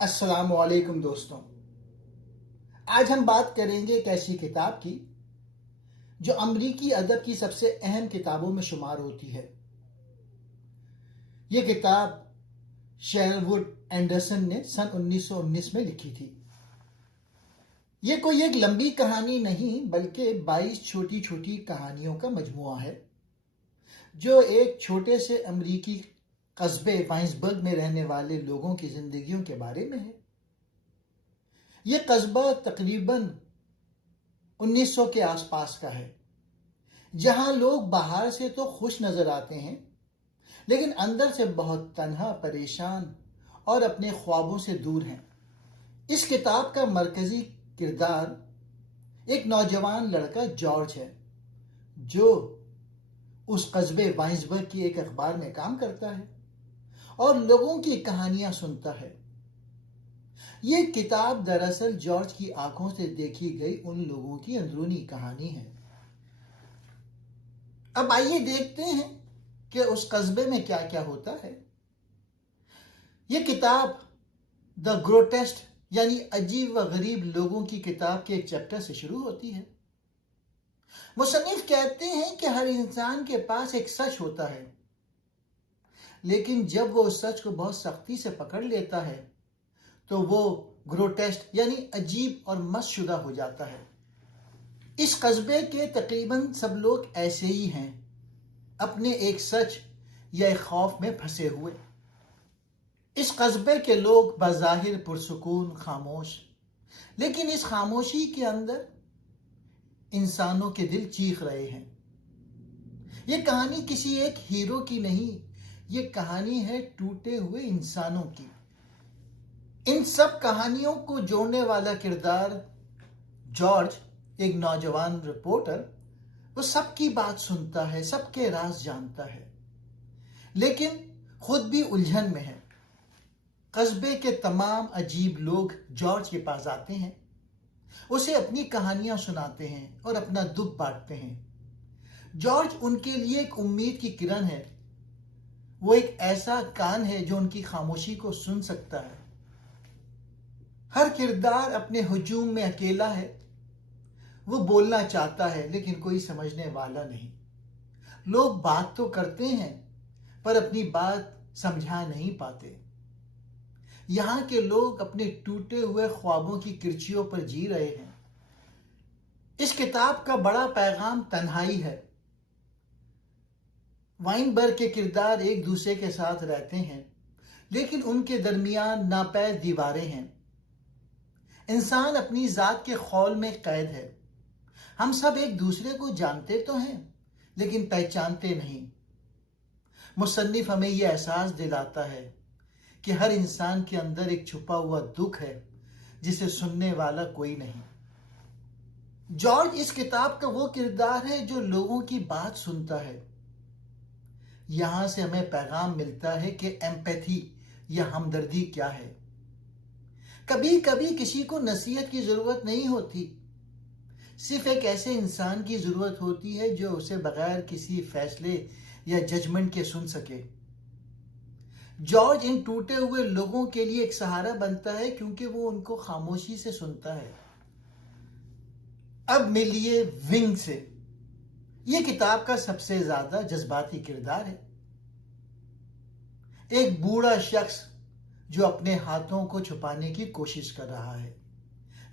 السلام علیکم دوستوں، آج ہم بات کریں گے ایک ایسی کتاب کی جو امریکی ادب کی سب سے اہم کتابوں میں شمار ہوتی ہے۔ یہ کتاب شیرلوڈ اینڈرسن نے سن 1919 میں لکھی تھی۔ یہ کوئی ایک لمبی کہانی نہیں بلکہ 22 چھوٹی چھوٹی کہانیوں کا مجموعہ ہے جو ایک چھوٹے سے امریکی قصبے وائنسبرگ میں رہنے والے لوگوں کی زندگیوں کے بارے میں ہے۔ یہ قصبہ تقریباً 1900 کے آس پاس کا ہے، جہاں لوگ باہر سے تو خوش نظر آتے ہیں لیکن اندر سے بہت تنہا، پریشان اور اپنے خوابوں سے دور ہیں۔ اس کتاب کا مرکزی کردار ایک نوجوان لڑکا جارج ہے جو اس قصبے وائنسبرگ کی ایک اخبار میں کام کرتا ہے اور لوگوں کی کہانیاں سنتا ہے۔ یہ کتاب دراصل جارج کی آنکھوں سے دیکھی گئی ان لوگوں کی اندرونی کہانی ہے۔ اب آئیے دیکھتے ہیں کہ اس قصبے میں کیا کیا ہوتا ہے۔ یہ کتاب دا گروٹیسک یعنی عجیب و غریب لوگوں کی کتاب کے ایک چیپٹر سے شروع ہوتی ہے۔ مصنف کہتے ہیں کہ ہر انسان کے پاس ایک سچ ہوتا ہے، لیکن جب وہ اس سچ کو بہت سختی سے پکڑ لیتا ہے تو وہ گروٹیسک یعنی عجیب اور مست شدہ ہو جاتا ہے۔ اس قصبے کے تقریباً سب لوگ ایسے ہی ہیں، اپنے ایک سچ یا ایک خوف میں پھنسے ہوئے۔ اس قصبے کے لوگ بظاہر پرسکون، خاموش، لیکن اس خاموشی کے اندر انسانوں کے دل چیخ رہے ہیں۔ یہ کہانی کسی ایک ہیرو کی نہیں، یہ کہانی ہے ٹوٹے ہوئے انسانوں کی۔ ان سب کہانیوں کو جوڑنے والا کردار جارج، ایک نوجوان رپورٹر، وہ سب کی بات سنتا ہے، سب کے راز جانتا ہے، لیکن خود بھی الجھن میں ہے۔ قصبے کے تمام عجیب لوگ جارج کے پاس آتے ہیں، اسے اپنی کہانیاں سناتے ہیں اور اپنا دکھ بانٹتے ہیں۔ جارج ان کے لیے ایک امید کی کرن ہے، وہ ایک ایسا کان ہے جو ان کی خاموشی کو سن سکتا ہے۔ ہر کردار اپنے ہجوم میں اکیلا ہے، وہ بولنا چاہتا ہے لیکن کوئی سمجھنے والا نہیں۔ لوگ بات تو کرتے ہیں پر اپنی بات سمجھا نہیں پاتے۔ یہاں کے لوگ اپنے ٹوٹے ہوئے خوابوں کی کرچیوں پر جی رہے ہیں۔ اس کتاب کا بڑا پیغام تنہائی ہے۔ وائنبرگ کے کردار ایک دوسرے کے ساتھ رہتے ہیں لیکن ان کے درمیان ناپید دیواریں ہیں۔ انسان اپنی ذات کے خول میں قید ہے۔ ہم سب ایک دوسرے کو جانتے تو ہیں لیکن پہچانتے نہیں۔ مصنف ہمیں یہ احساس دلاتا ہے کہ ہر انسان کے اندر ایک چھپا ہوا دکھ ہے جسے سننے والا کوئی نہیں۔ جارج اس کتاب کا وہ کردار ہے جو لوگوں کی بات سنتا ہے۔ یہاں سے ہمیں پیغام ملتا ہے کہ ایمپیتھی یا ہمدردی کیا ہے۔ کبھی کبھی کسی کو نصیحت کی ضرورت نہیں ہوتی، صرف ایک ایسے انسان کی ضرورت ہوتی ہے جو اسے بغیر کسی فیصلے یا ججمنٹ کے سن سکے۔ جارج ان ٹوٹے ہوئے لوگوں کے لیے ایک سہارا بنتا ہے کیونکہ وہ ان کو خاموشی سے سنتا ہے۔ اب ملیے ونگ سے۔ یہ کتاب کا سب سے زیادہ جذباتی کردار ہے۔ ایک بوڑھا شخص جو اپنے ہاتھوں کو چھپانے کی کوشش کر رہا ہے،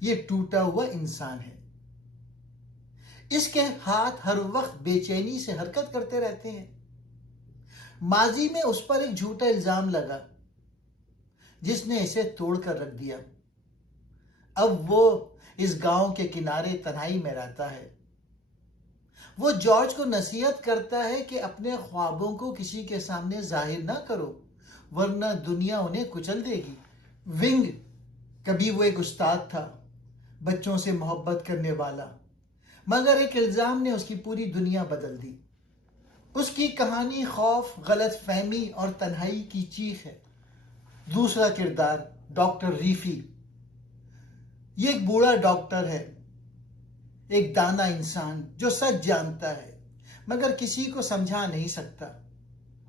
یہ ٹوٹا ہوا انسان ہے۔ اس کے ہاتھ ہر وقت بے چینی سے حرکت کرتے رہتے ہیں۔ ماضی میں اس پر ایک جھوٹا الزام لگا جس نے اسے توڑ کر رکھ دیا۔ اب وہ اس گاؤں کے کنارے تنہائی میں رہتا ہے۔ وہ جارج کو نصیحت کرتا ہے کہ اپنے خوابوں کو کسی کے سامنے ظاہر نہ کرو ورنہ دنیا انہیں کچل دے گی۔ ونگ، کبھی وہ ایک استاد تھا، بچوں سے محبت کرنے والا، مگر ایک الزام نے اس کی پوری دنیا بدل دی۔ اس کی کہانی خوف، غلط فہمی اور تنہائی کی چیخ ہے۔ دوسرا کردار ڈاکٹر ریفی۔ یہ ایک بوڑھا ڈاکٹر ہے، ایک دانا انسان جو سچ جانتا ہے مگر کسی کو سمجھا نہیں سکتا۔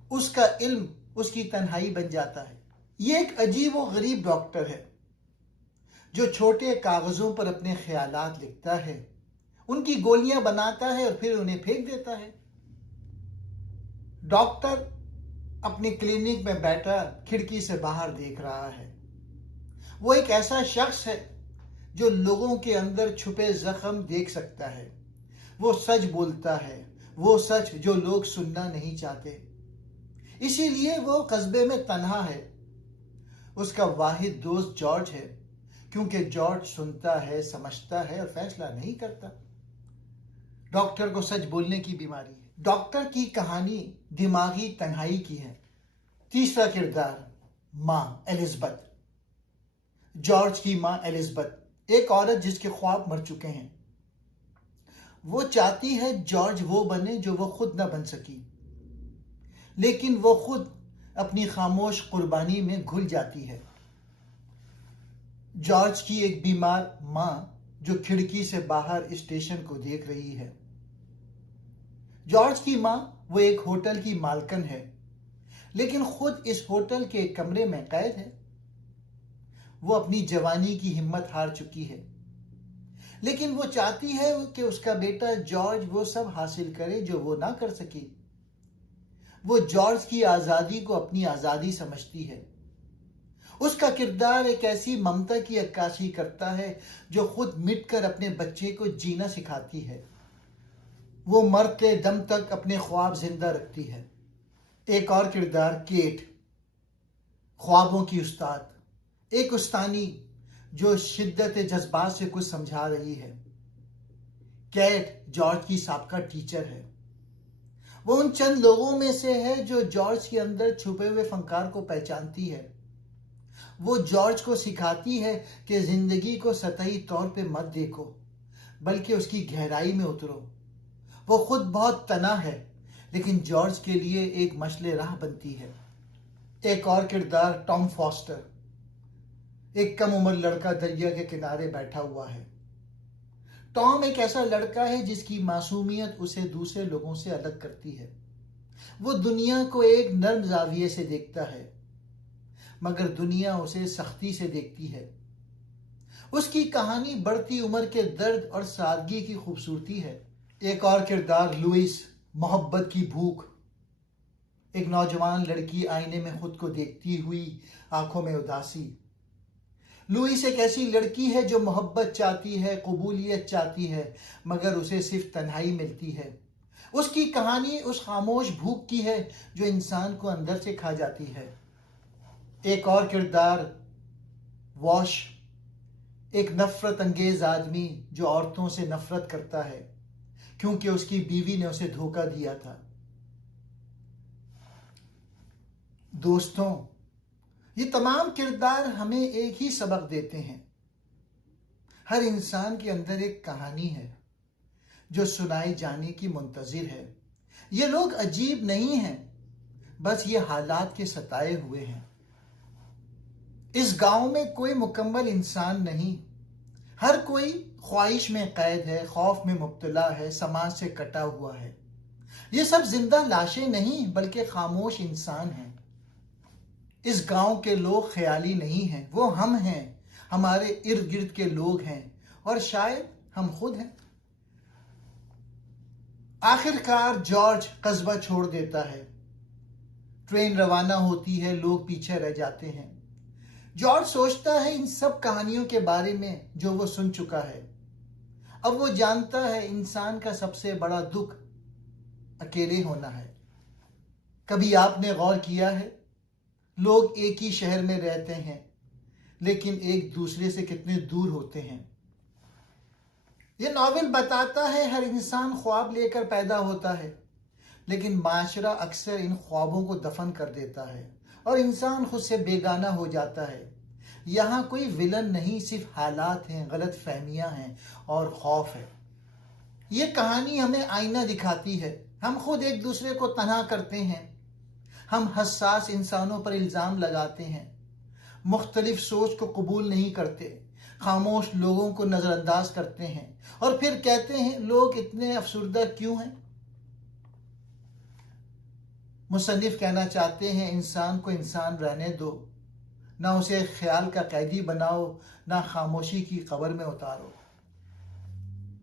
اس کا علم اس کی تنہائی بن جاتا ہے۔ یہ ایک عجیب و غریب ڈاکٹر ہے جو چھوٹے کاغذوں پر اپنے خیالات لکھتا ہے، ان کی گولیاں بناتا ہے اور پھر انہیں پھینک دیتا ہے۔ ڈاکٹر اپنی کلینک میں بیٹھا کھڑکی سے باہر دیکھ رہا ہے۔ وہ ایک ایسا شخص ہے جو لوگوں کے اندر چھپے زخم دیکھ سکتا ہے۔ وہ سچ بولتا ہے، وہ سچ جو لوگ سننا نہیں چاہتے۔ اسی لیے وہ قصبے میں تنہا ہے۔ اس کا واحد دوست جارج ہے، کیونکہ جارج سنتا ہے، سمجھتا ہے اور فیصلہ نہیں کرتا۔ ڈاکٹر کو سچ بولنے کی بیماری ہے۔ ڈاکٹر کی کہانی دماغی تنہائی کی ہے۔ تیسرا کردار، ماں ایلزبتھ۔ جارج کی ماں ایلزبتھ ایک عورت جس کے خواب مر چکے ہیں۔ وہ چاہتی ہے جارج وہ بنے جو وہ خود نہ بن سکی، لیکن وہ خود اپنی خاموش قربانی میں گھل جاتی ہے۔ جارج کی ایک بیمار ماں جو کھڑکی سے باہر اسٹیشن کو دیکھ رہی ہے۔ جارج کی ماں وہ ایک ہوٹل کی مالکن ہے، لیکن خود اس ہوٹل کے ایک کمرے میں قید ہے۔ وہ اپنی جوانی کی ہمت ہار چکی ہے، لیکن وہ چاہتی ہے کہ اس کا بیٹا جارج وہ سب حاصل کرے جو وہ نہ کر سکی۔ وہ جارج کی آزادی کو اپنی آزادی سمجھتی ہے۔ اس کا کردار ایک ایسی ممتا کی عکاسی کرتا ہے جو خود مٹ کر اپنے بچے کو جینا سکھاتی ہے۔ وہ مرتے دم تک اپنے خواب زندہ رکھتی ہے۔ ایک اور کردار، کیٹ، خوابوں کی استاد، ایک استانی جو شدت جذبات سے کچھ سمجھا رہی ہے۔ کیٹ جارج کی سابقہ ٹیچر ہے۔ وہ ان چند لوگوں میں سے ہے جو جارج کے اندر چھپے ہوئے فنکار کو پہچانتی ہے۔ وہ جارج کو سکھاتی ہے کہ زندگی کو سطحی طور پہ مت دیکھو، بلکہ اس کی گہرائی میں اترو۔ وہ خود بہت تنہا ہے، لیکن جارج کے لیے ایک مشعل راہ بنتی ہے۔ ایک اور کردار، ٹام فاسٹر، ایک کم عمر لڑکا دریا کے کنارے بیٹھا ہوا ہے۔ ٹام ایک ایسا لڑکا ہے جس کی معصومیت اسے دوسرے لوگوں سے الگ کرتی ہے۔ وہ دنیا کو ایک نرم زاویے سے دیکھتا ہے، مگر دنیا اسے سختی سے دیکھتی ہے۔ اس کی کہانی بڑھتی عمر کے درد اور سادگی کی خوبصورتی ہے۔ ایک اور کردار، لوئس، محبت کی بھوک، ایک نوجوان لڑکی آئینے میں خود کو دیکھتی ہوئی، آنکھوں میں اداسی۔ لوئس ایک ایسی لڑکی ہے جو محبت چاہتی ہے، قبولیت چاہتی ہے، مگر اسے صرف تنہائی ملتی ہے۔ اس کی کہانی اس خاموش بھوک کی ہے جو انسان کو اندر سے کھا جاتی ہے۔ ایک اور کردار، واش، ایک نفرت انگیز آدمی جو عورتوں سے نفرت کرتا ہے کیونکہ اس کی بیوی نے اسے دھوکہ دیا تھا۔ دوستوں، یہ تمام کردار ہمیں ایک ہی سبق دیتے ہیں۔ ہر انسان کے اندر ایک کہانی ہے جو سنائی جانے کی منتظر ہے۔ یہ لوگ عجیب نہیں ہیں، بس یہ حالات کے ستائے ہوئے ہیں۔ اس گاؤں میں کوئی مکمل انسان نہیں۔ ہر کوئی خواہش میں قید ہے، خوف میں مبتلا ہے، سماج سے کٹا ہوا ہے۔ یہ سب زندہ لاشیں نہیں بلکہ خاموش انسان ہیں۔ اس گاؤں کے لوگ خیالی نہیں ہیں، وہ ہم ہیں، ہمارے ارد گرد کے لوگ ہیں، اور شاید ہم خود ہیں۔ آخر کار جارج قصبہ چھوڑ دیتا ہے۔ ٹرین روانہ ہوتی ہے، لوگ پیچھے رہ جاتے ہیں۔ جارج سوچتا ہے ان سب کہانیوں کے بارے میں جو وہ سن چکا ہے۔ اب وہ جانتا ہے انسان کا سب سے بڑا دکھ اکیلے ہونا ہے۔ کبھی آپ نے غور کیا ہے، لوگ ایک ہی شہر میں رہتے ہیں لیکن ایک دوسرے سے کتنے دور ہوتے ہیں۔ یہ ناول بتاتا ہے ہر انسان خواب لے کر پیدا ہوتا ہے، لیکن معاشرہ اکثر ان خوابوں کو دفن کر دیتا ہے اور انسان خود سے بیگانہ ہو جاتا ہے۔ یہاں کوئی ولن نہیں، صرف حالات ہیں، غلط فہمیاں ہیں اور خوف ہے۔ یہ کہانی ہمیں آئینہ دکھاتی ہے۔ ہم خود ایک دوسرے کو تنہا کرتے ہیں۔ ہم حساس انسانوں پر الزام لگاتے ہیں، مختلف سوچ کو قبول نہیں کرتے، خاموش لوگوں کو نظر انداز کرتے ہیں اور پھر کہتے ہیں لوگ اتنے افسردہ کیوں ہیں۔ مصنف کہنا چاہتے ہیں انسان کو انسان رہنے دو، نہ اسے خیال کا قیدی بناؤ، نہ خاموشی کی قبر میں اتارو۔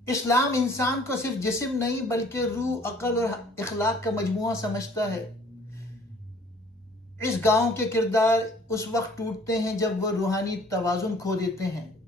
اسلام انسان کو صرف جسم نہیں بلکہ روح، عقل اور اخلاق کا مجموعہ سمجھتا ہے۔ اس گاؤں کے کردار اس وقت ٹوٹتے ہیں جب وہ روحانی توازن کھو دیتے ہیں۔